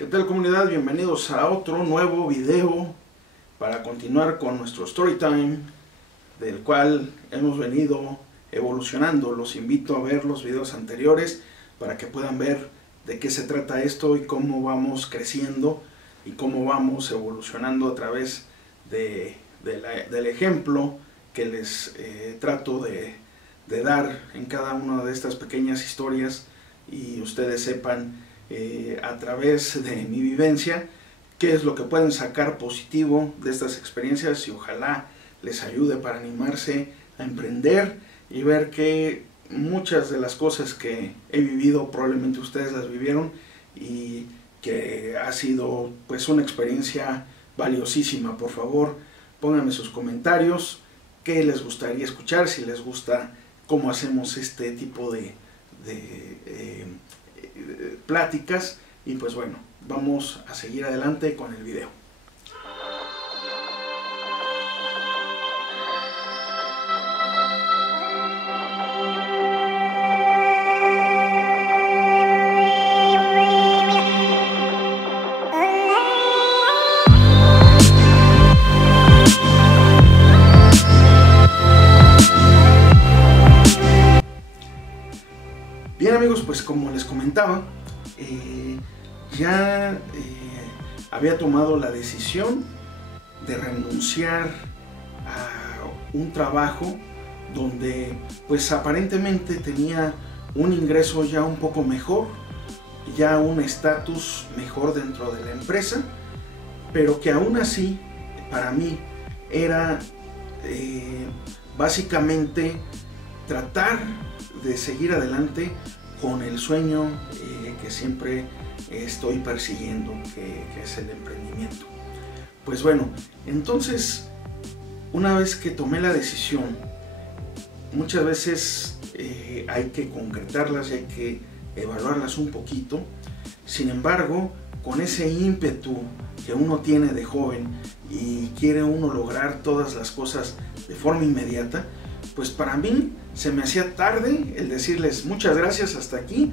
¿Qué tal, comunidad? Bienvenidos a otro nuevo video para continuar con nuestro story time, del cual hemos venido evolucionando. Los invito a ver los videos anteriores para que puedan ver de qué se trata esto y cómo vamos creciendo y cómo vamos evolucionando a través del ejemplo que les trato de dar en cada una de estas pequeñas historias, y ustedes sepan a través de mi vivencia qué es lo que pueden sacar positivo de estas experiencias, y ojalá les ayude para animarse a emprender y ver que muchas de las cosas que he vivido probablemente ustedes las vivieron y que ha sido pues una experiencia valiosísima. Por favor, pónganme sus comentarios, qué les gustaría escuchar, si les gusta cómo hacemos este tipo de pláticas. Y pues bueno, vamos a seguir adelante con el video. Bien, amigos, pues como les comentaba, ya había tomado la decisión de renunciar a un trabajo donde pues aparentemente tenía un ingreso ya un poco mejor, ya un estatus mejor dentro de la empresa, pero que aún así para mí era básicamente tratar de seguir adelante con el sueño que siempre estoy persiguiendo, que es el emprendimiento. Pues bueno, entonces una vez que tomé la decisión, muchas veces hay que concretarlas y hay que evaluarlas un poquito. Sin embargo, con ese ímpetu que uno tiene de joven y quiere uno lograr todas las cosas de forma inmediata, pues para mí se me hacía tarde el decirles muchas gracias, hasta aquí,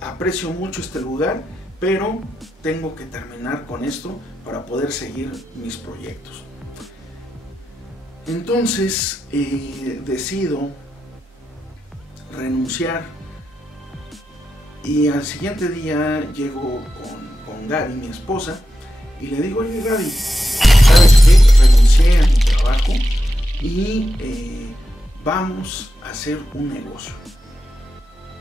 aprecio mucho este lugar, pero tengo que terminar con esto para poder seguir mis proyectos. Entonces decido renunciar, y al siguiente día llego con Gaby, mi esposa, y le digo: oye, Gaby, ¿sabes qué? Renuncié a mi trabajo y vamos a hacer un negocio.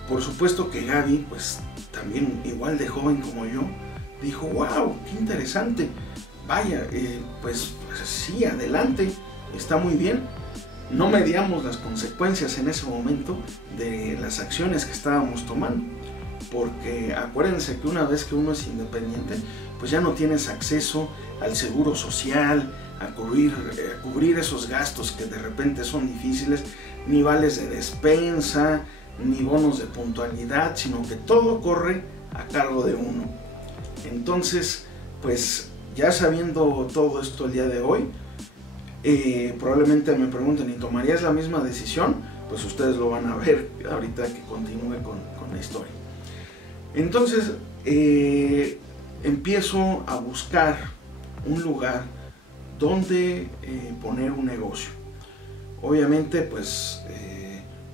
Por supuesto que Gaby, pues también igual de joven como yo, dijo: wow, qué interesante, vaya, pues sí, adelante, está muy bien. No medíamos las consecuencias en ese momento de las acciones que estábamos tomando, porque acuérdense que una vez que uno es independiente, pues ya no tienes acceso al seguro social, a cubrir esos gastos que de repente son difíciles, ni vales de despensa, ni bonos de puntualidad, sino que todo corre a cargo de uno. Entonces, pues ya sabiendo todo esto el día de hoy, probablemente me pregunten: ¿y tomarías la misma decisión? Pues ustedes lo van a ver ahorita que continúe con la historia. Entonces empiezo a buscar un lugar donde poner un negocio. Obviamente pues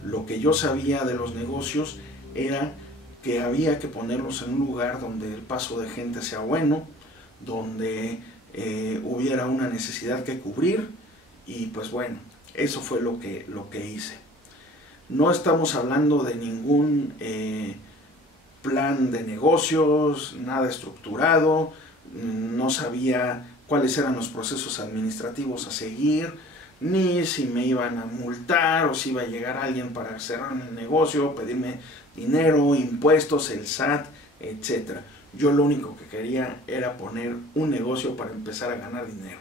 lo que yo sabía de los negocios era que había que ponerlos en un lugar donde el paso de gente sea bueno, donde hubiera una necesidad que cubrir, y pues bueno, eso fue lo que hice. No estamos hablando de ningún plan de negocios, nada estructurado, no sabía cuáles eran los procesos administrativos a seguir, ni si me iban a multar o si iba a llegar alguien para cerrar el negocio, pedirme dinero, impuestos, el SAT, etc. Yo lo único que quería era poner un negocio para empezar a ganar dinero.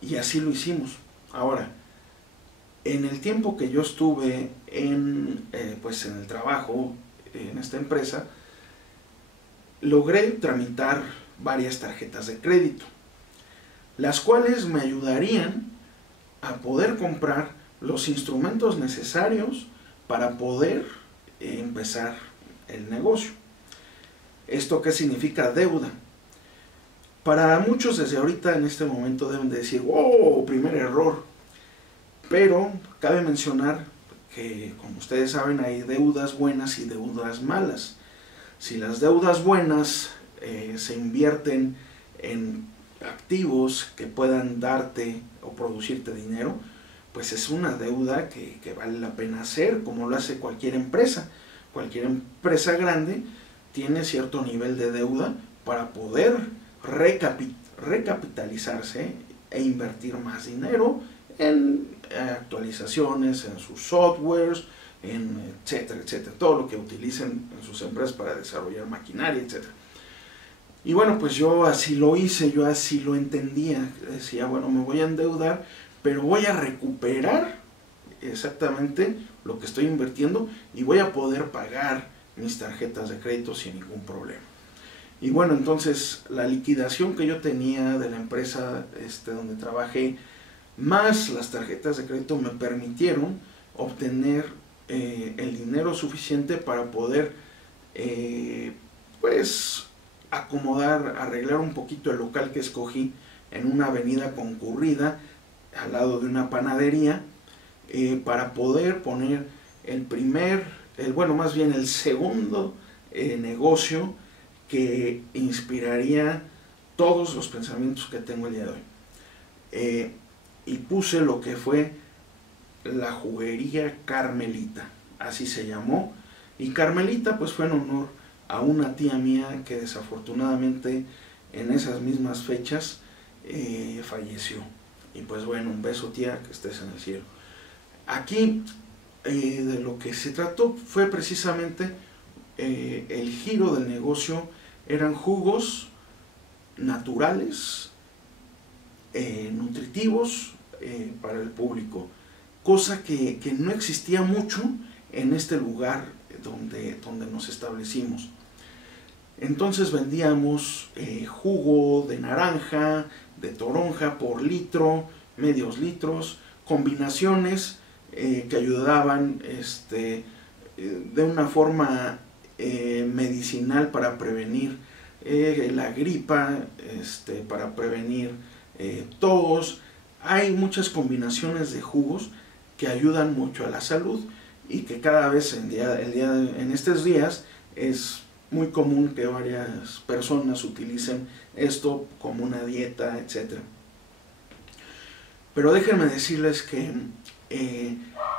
Y así lo hicimos. Ahora, en el tiempo que yo estuve en el trabajo, en esta empresa, logré tramitar varias tarjetas de crédito, las cuales me ayudarían a poder comprar los instrumentos necesarios para poder empezar el negocio. ¿Esto qué significa deuda? Para muchos desde ahorita en este momento deben de decir, ¡oh, primer error! Pero cabe mencionar que, como ustedes saben, hay deudas buenas y deudas malas. Si las deudas buenas se invierten en activos que puedan darte o producirte dinero, pues es una deuda que vale la pena hacer, como lo hace cualquier empresa. Cualquier empresa grande tiene cierto nivel de deuda para poder recapitalizarse e invertir más dinero en actualizaciones, en sus softwares, en etcétera, etcétera, todo lo que utilicen en sus empresas para desarrollar maquinaria, etcétera. Y bueno, pues yo así lo hice, yo así lo entendía. Decía, bueno, me voy a endeudar, pero voy a recuperar exactamente lo que estoy invirtiendo y voy a poder pagar mis tarjetas de crédito sin ningún problema. Y bueno, entonces la liquidación que yo tenía de la empresa donde trabajé, más las tarjetas de crédito, me permitieron obtener el dinero suficiente para poder pues acomodar, arreglar un poquito el local que escogí en una avenida concurrida al lado de una panadería, para poder poner el segundo negocio que inspiraría todos los pensamientos que tengo el día de hoy. Y puse lo que fue la juguería Carmelita, así se llamó, y Carmelita pues fue en honor a una tía mía que desafortunadamente en esas mismas fechas falleció. Y pues bueno, un beso, tía, que estés en el cielo. Aquí de lo que se trató fue precisamente el giro del negocio. Eran jugos naturales, nutritivos para el público, cosa que no existía mucho en este lugar donde nos establecimos. Entonces vendíamos jugo de naranja, de toronja por litro, medios litros, combinaciones que ayudaban de una forma medicinal para prevenir la gripa, para prevenir tos. Hay muchas combinaciones de jugos que ayudan mucho a la salud y que cada vez en estos días es muy común que varias personas utilicen esto como una dieta, etc. Pero déjenme decirles que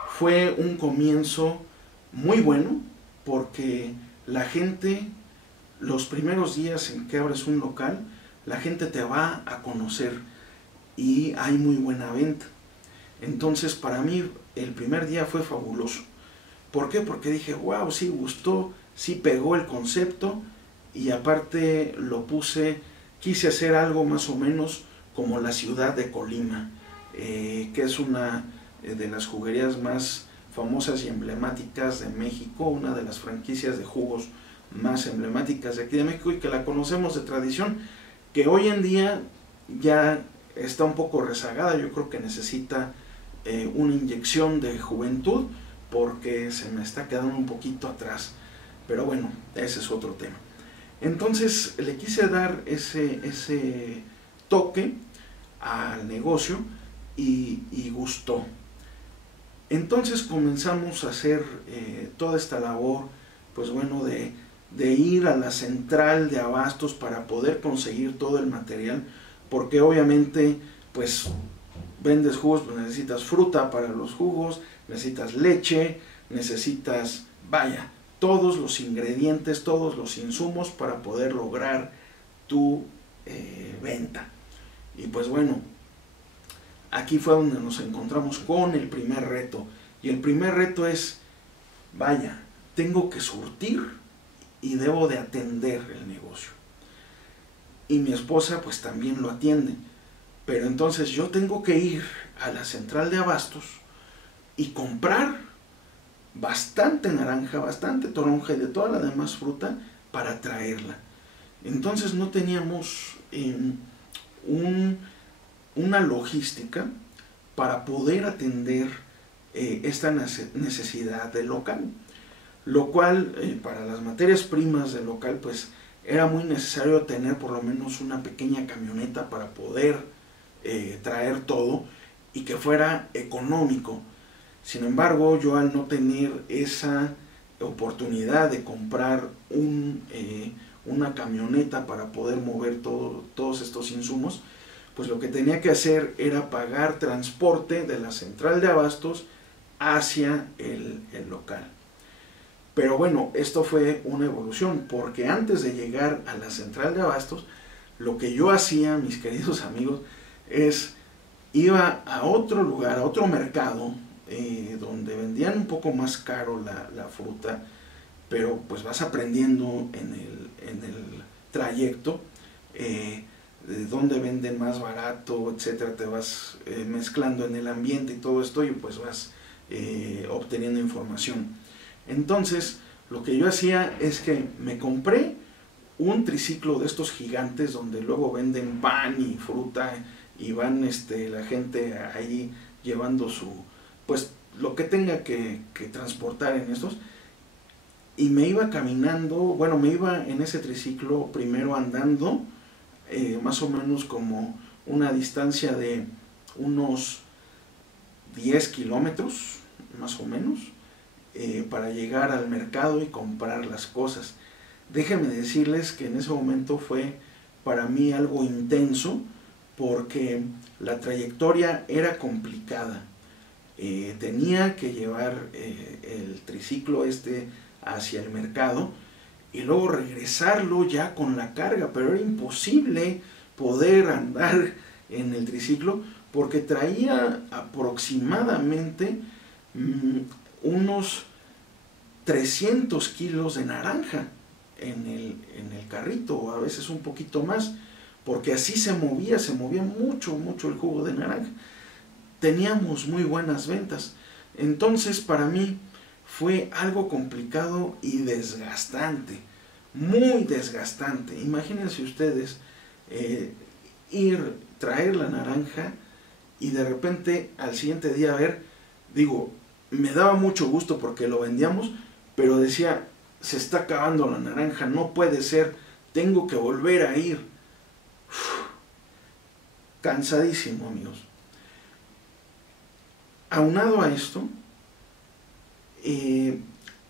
fue un comienzo muy bueno, porque la gente, los primeros días en que abres un local, la gente te va a conocer y hay muy buena venta. Entonces para mí el primer día fue fabuloso. ¿Por qué? Porque dije, wow, sí gustó, sí pegó el concepto, y aparte quise hacer algo más o menos como la ciudad de Colima, que es una de las juguerías más famosas y emblemáticas de México, una de las franquicias de jugos más emblemáticas de aquí de México, y que la conocemos de tradición, que hoy en día ya está un poco rezagada. Yo creo que necesita una inyección de juventud, porque se me está quedando un poquito atrás, pero bueno, ese es otro tema. Entonces le quise dar ese toque al negocio y gustó. Entonces comenzamos a hacer toda esta labor, pues bueno, de ir a la central de abastos para poder conseguir todo el material, porque obviamente pues vendes jugos, pues necesitas fruta para los jugos, necesitas leche, necesitas, todos los ingredientes, todos los insumos para poder lograr tu venta. Y pues bueno, aquí fue donde nos encontramos con el primer reto. Y el primer reto es, tengo que surtir y debo de atender el negocio. Y mi esposa pues también lo atiende. Pero entonces yo tengo que ir a la central de abastos y comprar bastante naranja, bastante toronja y de toda la demás fruta para traerla. Entonces no teníamos una logística para poder atender esta necesidad del local, lo cual para las materias primas del local pues era muy necesario tener por lo menos una pequeña camioneta para poder traer todo y que fuera económico. Sin embargo, yo al no tener esa oportunidad de comprar una camioneta para poder mover todos estos insumos, pues lo que tenía que hacer era pagar transporte de la central de abastos hacia el local. Pero bueno, esto fue una evolución, porque antes de llegar a la central de abastos, lo que yo hacía, mis queridos amigos, es iba a otro lugar, a otro mercado, donde vendían un poco más caro la fruta, pero pues vas aprendiendo en el trayecto de dónde venden más barato, etcétera, te vas mezclando en el ambiente y todo esto y pues vas obteniendo información. Entonces, lo que yo hacía es que me compré un triciclo de estos gigantes donde luego venden pan y fruta y van la gente ahí llevando pues lo que tenga que transportar en estos, y me iba caminando, bueno, me iba en ese triciclo primero andando, más o menos como una distancia de unos 10 kilómetros, más o menos, para llegar al mercado y comprar las cosas. Déjenme decirles que en ese momento fue para mí algo intenso, porque la trayectoria era complicada. Tenía que llevar el triciclo hacia el mercado y luego regresarlo ya con la carga, pero era imposible poder andar en el triciclo porque traía aproximadamente unos 300 kilos de naranja en el carrito, o a veces un poquito más, porque así se movía mucho el jugo de naranja. Teníamos muy buenas ventas. Entonces para mí fue algo complicado y desgastante, muy desgastante. Imagínense ustedes traer la naranja y de repente al siguiente día me daba mucho gusto porque lo vendíamos, pero decía, se está acabando la naranja, no puede ser, tengo que volver a ir. Cansadísimo, amigos. Aunado a esto,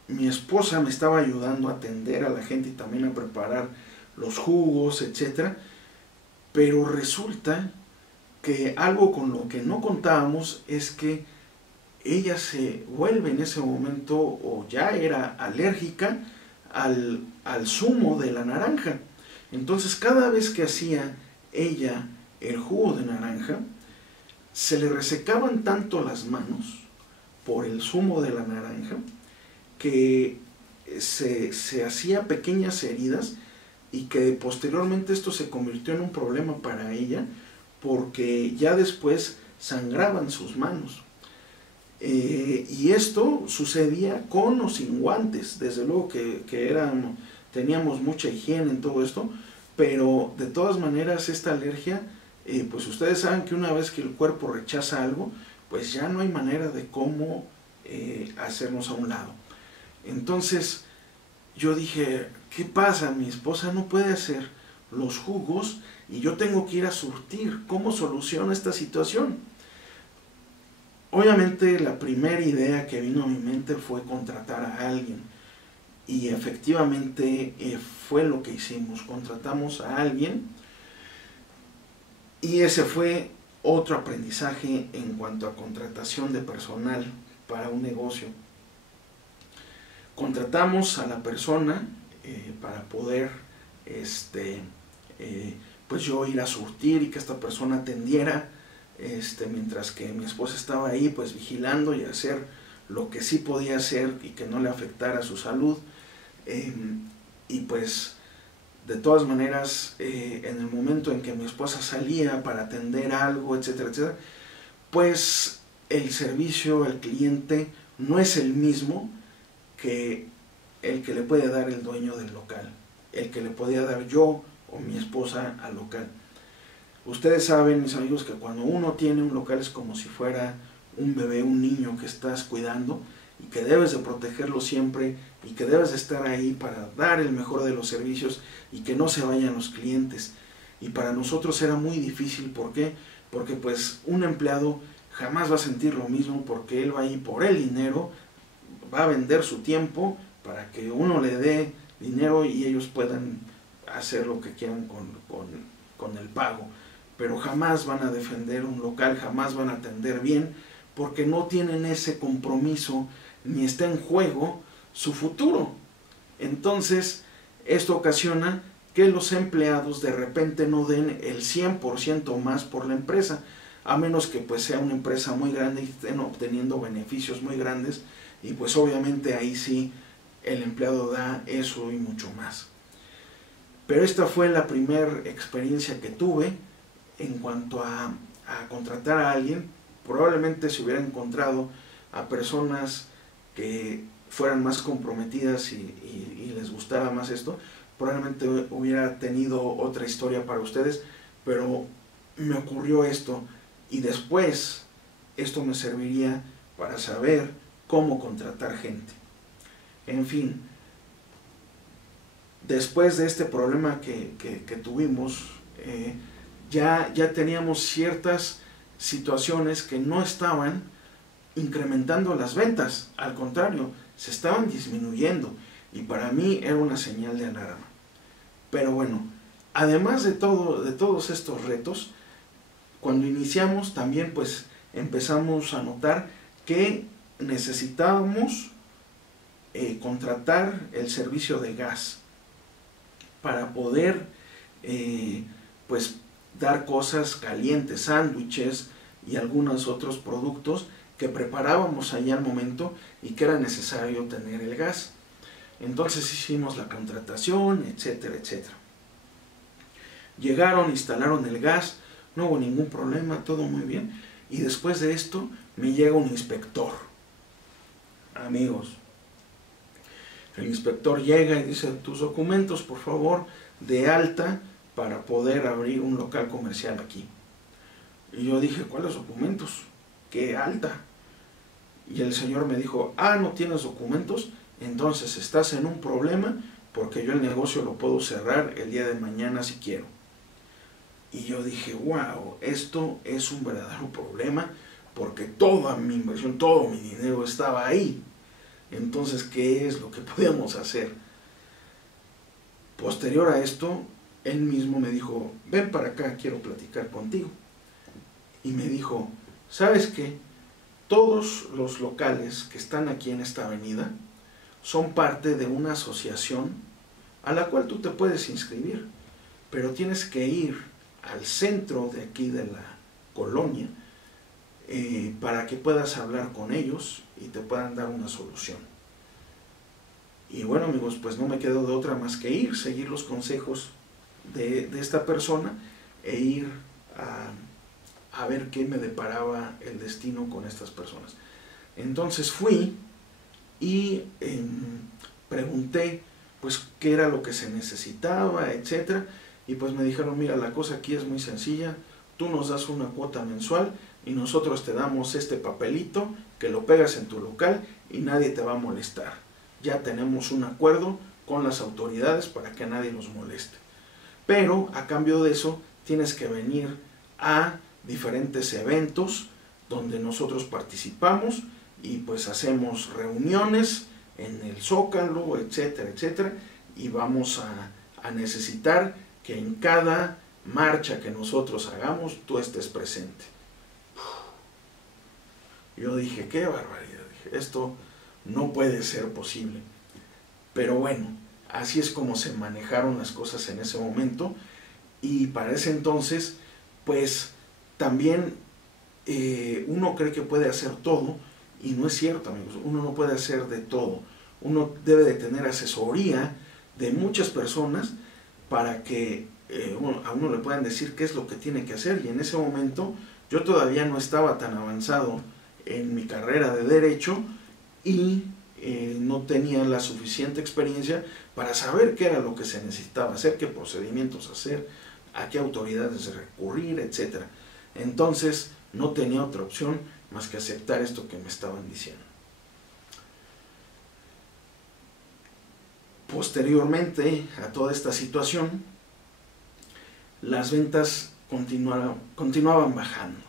mi esposa me estaba ayudando a atender a la gente y también a preparar los jugos, etc. Pero resulta que algo con lo que no contábamos es que ella se vuelve en ese momento, o ya era alérgica al zumo de la naranja. Entonces cada vez que hacía ella el jugo de naranja, se le resecaban tanto las manos por el zumo de la naranja que se hacía pequeñas heridas, y que posteriormente esto se convirtió en un problema para ella porque ya después sangraban sus manos. Y esto sucedía con o sin guantes. Desde luego que teníamos mucha higiene en todo esto, pero de todas maneras esta alergia, pues ustedes saben que una vez que el cuerpo rechaza algo, pues ya no hay manera de cómo hacernos a un lado. Entonces yo dije, ¿qué pasa? Mi esposa no puede hacer los jugos y yo tengo que ir a surtir. ¿Cómo soluciono esta situación? Obviamente la primera idea que vino a mi mente fue contratar a alguien, y efectivamente fue lo que hicimos. Contratamos a alguien, y ese fue otro aprendizaje en cuanto a contratación de personal para un negocio. Contratamos a la persona para poder pues yo ir a surtir y que esta persona atendiera, mientras que mi esposa estaba ahí pues vigilando y hacer lo que sí podía hacer y que no le afectara su salud. Y pues de todas maneras, en el momento en que mi esposa salía para atender algo, etcétera, etcétera, pues el servicio al cliente no es el mismo que el que le puede dar el dueño del local, el que le podía dar yo o mi esposa al local. Ustedes saben, mis amigos, que cuando uno tiene un local es como si fuera un bebé, un niño que estás cuidando, y que debes de protegerlos siempre y que debes de estar ahí para dar el mejor de los servicios y que no se vayan los clientes. Y para nosotros era muy difícil, ¿por qué? Porque pues un empleado jamás va a sentir lo mismo, porque él va a ir por el dinero, va a vender su tiempo para que uno le dé dinero y ellos puedan hacer lo que quieran con el pago. Pero jamás van a defender un local, jamás van a atender bien, porque no tienen ese compromiso, ni está en juego su futuro. Entonces, esto ocasiona que los empleados de repente no den el 100% más por la empresa, a menos que pues sea una empresa muy grande y estén obteniendo beneficios muy grandes, y pues obviamente ahí sí el empleado da eso y mucho más. Pero esta fue la primera experiencia que tuve en cuanto a contratar a alguien. Probablemente se hubiera encontrado a personas que fueran más comprometidas y les gustara más esto, probablemente hubiera tenido otra historia para ustedes, pero me ocurrió esto y después esto me serviría para saber cómo contratar gente. En fin, después de este problema que tuvimos, ya teníamos ciertas situaciones que no estaban incrementando las ventas, al contrario, se estaban disminuyendo, y para mí era una señal de alarma. Pero bueno, además de todos estos retos, cuando iniciamos también pues empezamos a notar que necesitábamos contratar el servicio de gas para poder pues dar cosas calientes, sándwiches y algunos otros productos que preparábamos allá al momento y que era necesario tener el gas. Entonces hicimos la contratación, etcétera, etcétera. Llegaron, instalaron el gas, no hubo ningún problema, todo muy bien. Y después de esto me llega un inspector. Amigos, el inspector llega y dice: tus documentos, por favor, de alta para poder abrir un local comercial aquí. Y yo dije: ¿cuáles documentos? ¿Qué alta? Y el señor me dijo: ¿no tienes documentos? Entonces estás en un problema, porque yo el negocio lo puedo cerrar el día de mañana si quiero. Y yo dije: wow, esto es un verdadero problema, porque toda mi inversión, todo mi dinero estaba ahí. Entonces, ¿qué es lo que podíamos hacer? Posterior a esto, él mismo me dijo: ven para acá, quiero platicar contigo. Y me dijo: ¿sabes qué? Todos los locales que están aquí en esta avenida son parte de una asociación a la cual tú te puedes inscribir, pero tienes que ir al centro de aquí de la colonia para que puedas hablar con ellos y te puedan dar una solución. Y bueno, amigos, pues no me quedó de otra más que ir, seguir los consejos de esta persona e ir a ver qué me deparaba el destino con estas personas. Entonces fui y pregunté pues qué era lo que se necesitaba, etcétera, y pues me dijeron: mira, la cosa aquí es muy sencilla, tú nos das una cuota mensual y nosotros te damos este papelito que lo pegas en tu local y nadie te va a molestar. Ya tenemos un acuerdo con las autoridades para que nadie nos moleste. Pero a cambio de eso tienes que venir a diferentes eventos donde nosotros participamos y pues hacemos reuniones en el Zócalo, etcétera, etcétera, y vamos a necesitar que en cada marcha que nosotros hagamos tú estés presente. Yo dije: qué barbaridad, dije, esto no puede ser posible. Pero bueno, así es como se manejaron las cosas en ese momento, y para ese entonces pues también uno cree que puede hacer todo, y no es cierto, amigos. Uno no puede hacer de todo. Uno debe de tener asesoría de muchas personas para que a uno le puedan decir qué es lo que tiene que hacer. Y en ese momento yo todavía no estaba tan avanzado en mi carrera de Derecho y no tenía la suficiente experiencia para saber qué era lo que se necesitaba hacer, qué procedimientos hacer, a qué autoridades recurrir, etc. Entonces no tenía otra opción más que aceptar esto que me estaban diciendo. Posteriormente a toda esta situación, las ventas continuaban bajando.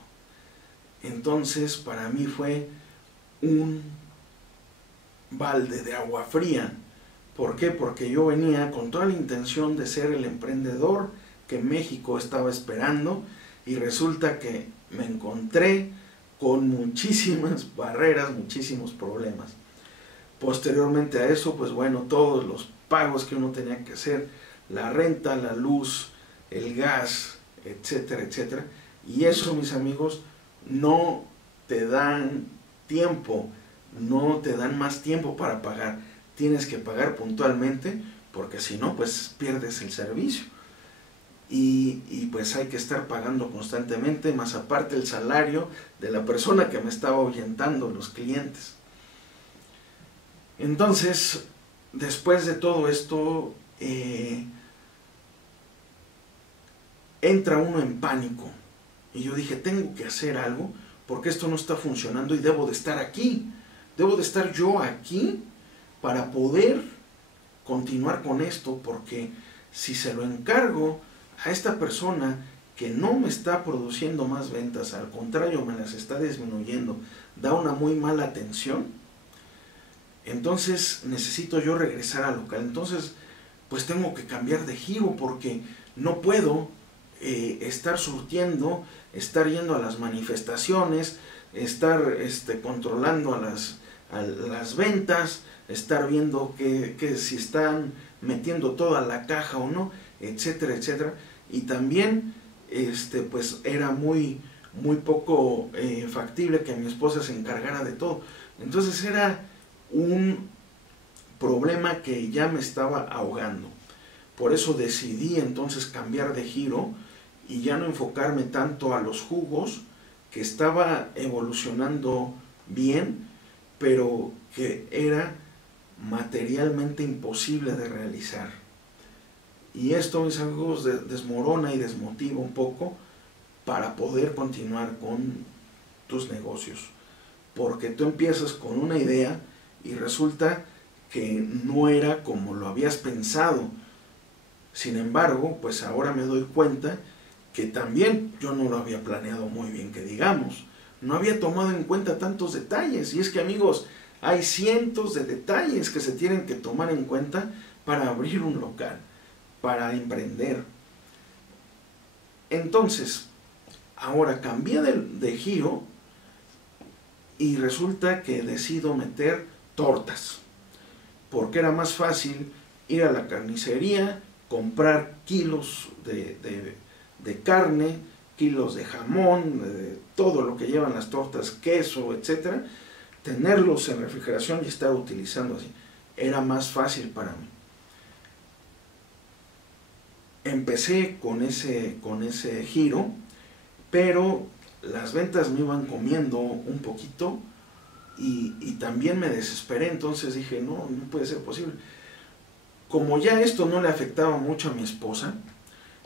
Entonces para mí fue un balde de agua fría. ¿Por qué? Porque yo venía con toda la intención de ser el emprendedor que México estaba esperando, y resulta que me encontré con muchísimas barreras, muchísimos problemas. Posteriormente a eso, pues bueno, todos los pagos que uno tenía que hacer, la renta, la luz, el gas, etcétera, etcétera. Y eso, mis amigos, no te dan tiempo, no te dan más tiempo para pagar. Tienes que pagar puntualmente, porque si no, pues pierdes el servicio. Y pues hay que estar pagando constantemente, más aparte el salario de la persona que me estaba ahuyentando, los clientes. Entonces, después de todo esto, entra uno en pánico. Y yo dije, tengo que hacer algo, porque esto no está funcionando y debo de estar aquí. Debo de estar yo aquí para poder continuar con esto, porque si se lo encargo a esta persona que no me está produciendo más ventas, al contrario, me las está disminuyendo, da una muy mala atención, entonces necesito yo regresar al local. Entonces, pues tengo que cambiar de giro, porque no puedo estar surtiendo, estar yendo a las manifestaciones, estar controlando a las ventas, estar viendo que si están metiendo toda la caja o no, etcétera, etcétera. Y también pues era muy poco factible que mi esposa se encargara de todo. Entonces era un problema que ya me estaba ahogando. Por eso decidí entonces cambiar de giro y ya no enfocarme tanto a los jugos, que estaba evolucionando bien, pero que era materialmente imposible de realizar. Y esto, mis amigos, desmorona y desmotiva un poco para poder continuar con tus negocios. Porque tú empiezas con una idea y resulta que no era como lo habías pensado. Sin embargo, pues ahora me doy cuenta que también yo no lo había planeado muy bien, que digamos. No había tomado en cuenta tantos detalles. Y es que, amigos, hay cientos de detalles que se tienen que tomar en cuenta para abrir un local, para emprender. Entonces, ahora cambié de giro y resulta que decido meter tortas, porque era más fácil ir a la carnicería, comprar kilos de carne, kilos de jamón, de todo lo que llevan las tortas, queso, etcétera, tenerlos en refrigeración y estar utilizando así. Era más fácil para mí. Empecé con ese giro, pero las ventas me iban comiendo un poquito y también me desesperé. Entonces dije, no puede ser posible. Como ya esto no le afectaba mucho a mi esposa,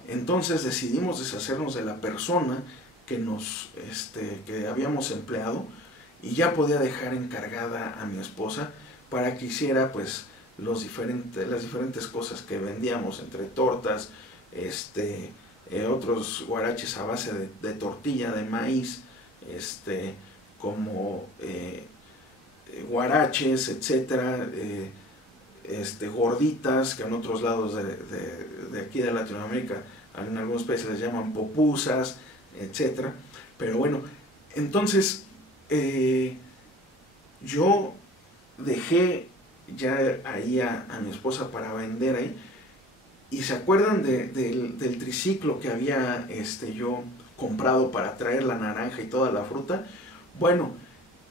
entonces decidimos deshacernos de la persona que habíamos empleado, y ya podía dejar encargada a mi esposa para que hiciera pues las diferentes cosas que vendíamos, entre tortas, otros guaraches a base de tortilla de maíz, como guaraches, etcétera, gorditas, que en otros lados de aquí de Latinoamérica, en algunos países les llaman popusas, etcétera. Pero bueno, entonces yo dejé ya ahí a mi esposa para vender ahí. Y se acuerdan del triciclo que había yo comprado para traer la naranja y toda la fruta. Bueno,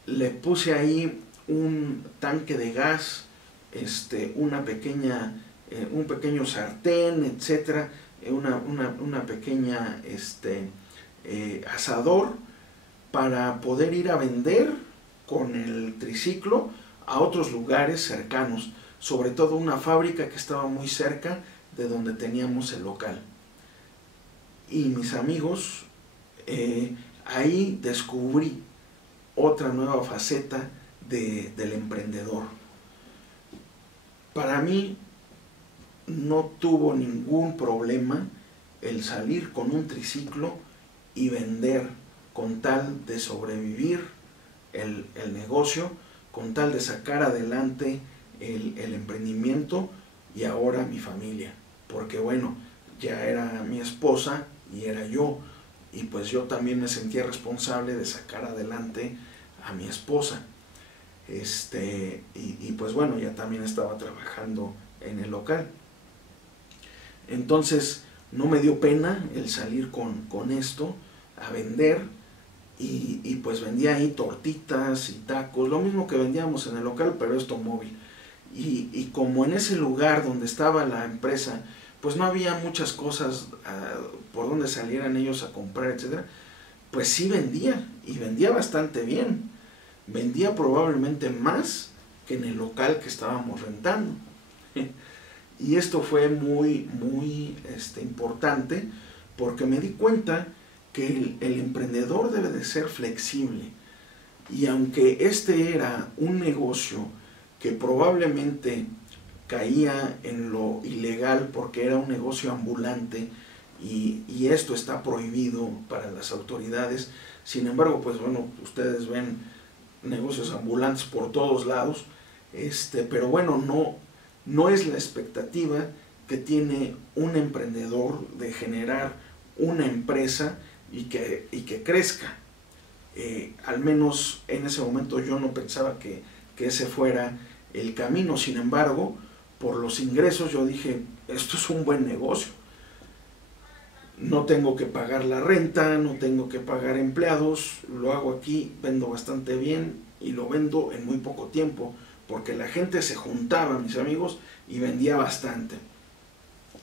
le puse ahí un tanque de gas, un pequeño sartén, etcétera, una pequeña asador, para poder ir a vender con el triciclo a otros lugares cercanos, sobre todo una fábrica que estaba muy cerca de donde teníamos el local. Y mis amigos, ahí descubrí otra nueva faceta del emprendedor. Para mí no tuvo ningún problema el salir con un triciclo y vender con tal de sobrevivir el negocio, con tal de sacar adelante el emprendimiento y ahora mi familia. Porque bueno, ya era mi esposa y era yo, y pues yo también me sentía responsable de sacar adelante a mi esposa. Y pues bueno, ya también estaba trabajando en el local. Entonces no me dio pena el salir con esto a vender, y pues vendía ahí tortitas y tacos, lo mismo que vendíamos en el local, pero esto móvil. Y como en ese lugar donde estaba la empresa, pues no había muchas cosas por donde salieran ellos a comprar, etcétera, pues sí vendía, y vendía bastante bien. Vendía probablemente más que en el local que estábamos rentando. Y esto fue muy importante, porque me di cuenta que el emprendedor debe de ser flexible. Y aunque este era un negocio que probablemente caía en lo ilegal porque era un negocio ambulante, y esto está prohibido para las autoridades, sin embargo, pues bueno, ustedes ven negocios ambulantes por todos lados, pero bueno, no es la expectativa que tiene un emprendedor de generar una empresa y que crezca. Al menos en ese momento yo no pensaba que ese fuera el camino. Sin embargo, por los ingresos yo dije, esto es un buen negocio. No tengo que pagar la renta, no tengo que pagar empleados, lo hago aquí, vendo bastante bien y lo vendo en muy poco tiempo, porque la gente se juntaba, mis amigos, y vendía bastante.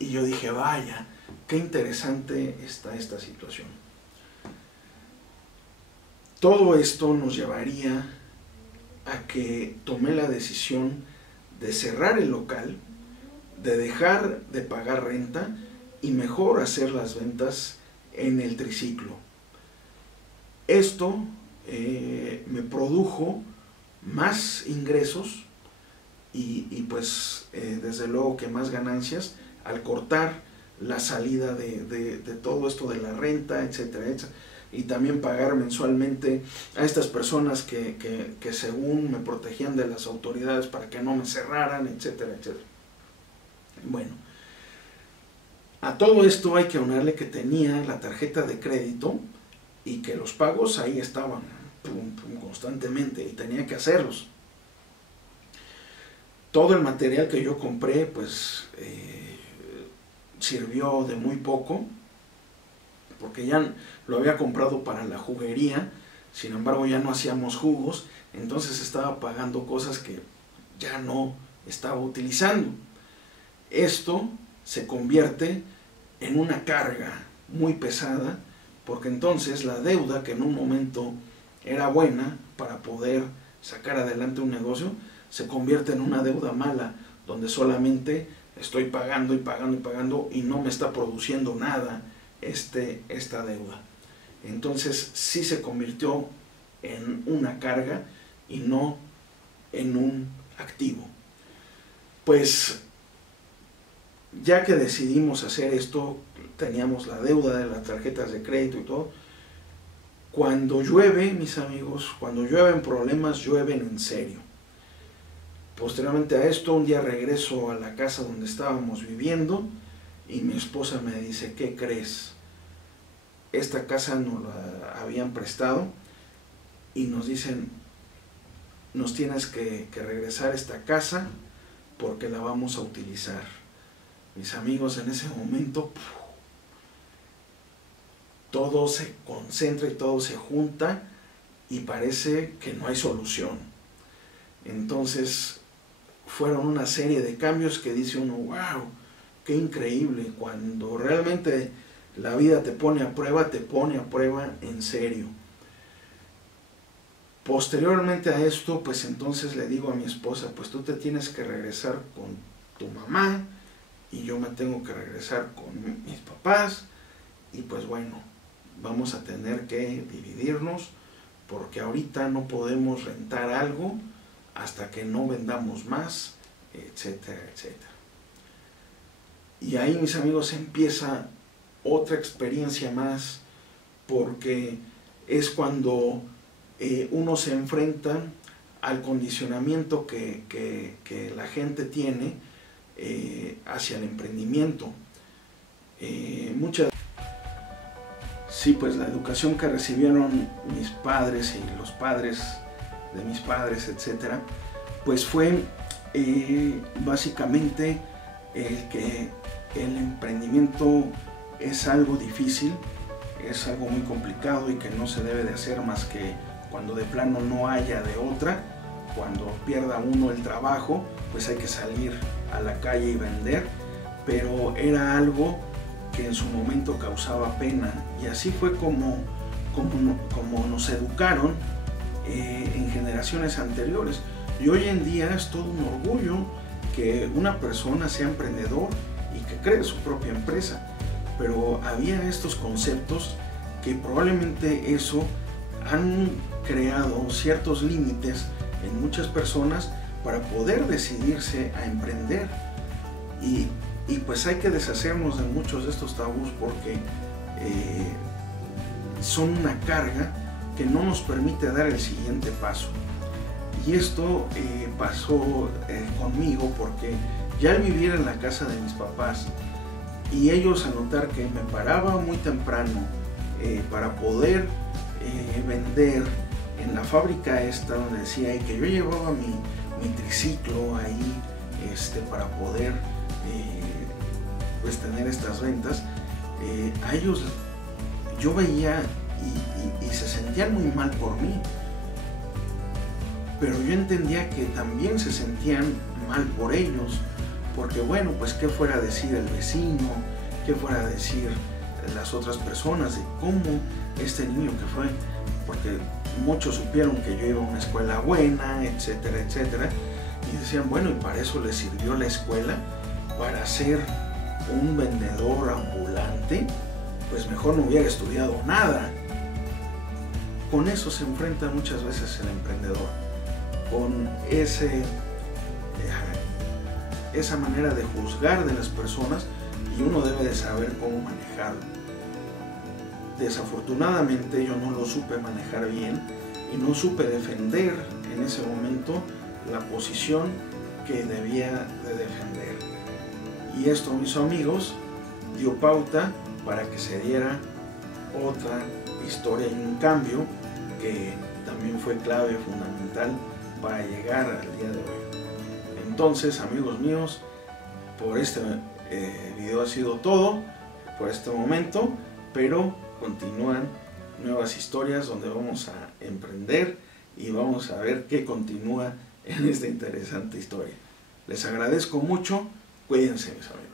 Y yo dije, vaya, qué interesante está esta situación. Todo esto nos llevaría a que tomé la decisión de cerrar el local, de dejar de pagar renta y mejor hacer las ventas en el triciclo. Esto me produjo más ingresos y pues desde luego que más ganancias al cortar la salida de todo esto de la renta, etcétera, etcétera. Y también pagar mensualmente a estas personas que según me protegían de las autoridades para que no me cerraran, etcétera, etcétera. Bueno, a todo esto hay que aunarle que tenía la tarjeta de crédito y que los pagos ahí estaban constantemente y tenía que hacerlos. Todo el material que yo compré pues sirvió de muy poco, porque ya lo había comprado para la juguería, sin embargo ya no hacíamos jugos, entonces estaba pagando cosas que ya no estaba utilizando. Esto se convierte en una carga muy pesada, porque entonces la deuda, que en un momento era buena para poder sacar adelante un negocio, se convierte en una deuda mala, donde solamente estoy pagando y pagando y pagando y no me está produciendo nada esta deuda. Entonces sí se convirtió en una carga y no en un activo. Pues ya que decidimos hacer esto, teníamos la deuda de las tarjetas de crédito y todo. Cuando llueve, mis amigos, cuando llueven problemas, llueven en serio. Posteriormente a esto, un día regreso a la casa donde estábamos viviendo y mi esposa me dice, ¿qué crees? Esta casa nos la habían prestado y nos dicen, nos tienes que regresar a esta casa porque la vamos a utilizar. Mis amigos, en ese momento todo se concentra y todo se junta y parece que no hay solución. Entonces fueron una serie de cambios que dice uno, wow, qué increíble. Cuando realmente la vida te pone a prueba en serio. Posteriormente a esto, pues entonces le digo a mi esposa, pues tú te tienes que regresar con tu mamá y yo me tengo que regresar con mis papás, y pues bueno, vamos a tener que dividirnos porque ahorita no podemos rentar algo hasta que no vendamos más, etcétera, etcétera. Y ahí, mis amigos, empieza otra experiencia más, porque es cuando uno se enfrenta al condicionamiento que la gente tiene hacia el emprendimiento. Sí, pues la educación que recibieron mis padres y los padres de mis padres, etcétera, pues fue básicamente que el emprendimiento es algo difícil, es algo muy complicado y que no se debe de hacer más que cuando de plano no haya de otra. Cuando pierda uno el trabajo, pues hay que salir a la calle y vender, pero era algo que en su momento causaba pena, y así fue como nos educaron en generaciones anteriores. Y hoy en día es todo un orgullo que una persona sea emprendedor y que cree su propia empresa, pero había estos conceptos que probablemente eso han creado ciertos límites en muchas personas para poder decidirse a emprender, y pues hay que deshacernos de muchos de estos tabús, porque son una carga que no nos permite dar el siguiente paso. Y esto pasó conmigo, porque ya al vivir en la casa de mis papás y ellos a notar que me paraba muy temprano para poder vender en la fábrica esta donde decía, y que yo llevaba mi triciclo ahí para poder pues tener estas ventas, a ellos yo veía y se sentían muy mal por mí, pero yo entendía que también se sentían mal por ellos, porque bueno, pues qué fuera a decir el vecino, qué fuera a decir las otras personas de cómo este niño que fue, porque muchos supieron que yo iba a una escuela buena, etcétera, etcétera, y decían, bueno, y para eso le sirvió la escuela, para ser un vendedor ambulante, pues mejor no hubiera estudiado nada. Con eso se enfrenta muchas veces el emprendedor, con esa manera de juzgar de las personas, y uno debe de saber cómo manejarlo. Desafortunadamente yo no lo supe manejar bien y no supe defender en ese momento la posición que debía de defender. Y esto, mis amigos, dio pauta para que se diera otra historia y un cambio que también fue clave, fundamental para llegar al día de hoy. Entonces, amigos míos, por este video ha sido todo por este momento, pero continúan nuevas historias donde vamos a emprender y vamos a ver qué continúa en esta interesante historia. Les agradezco mucho, cuídense, mis amigos.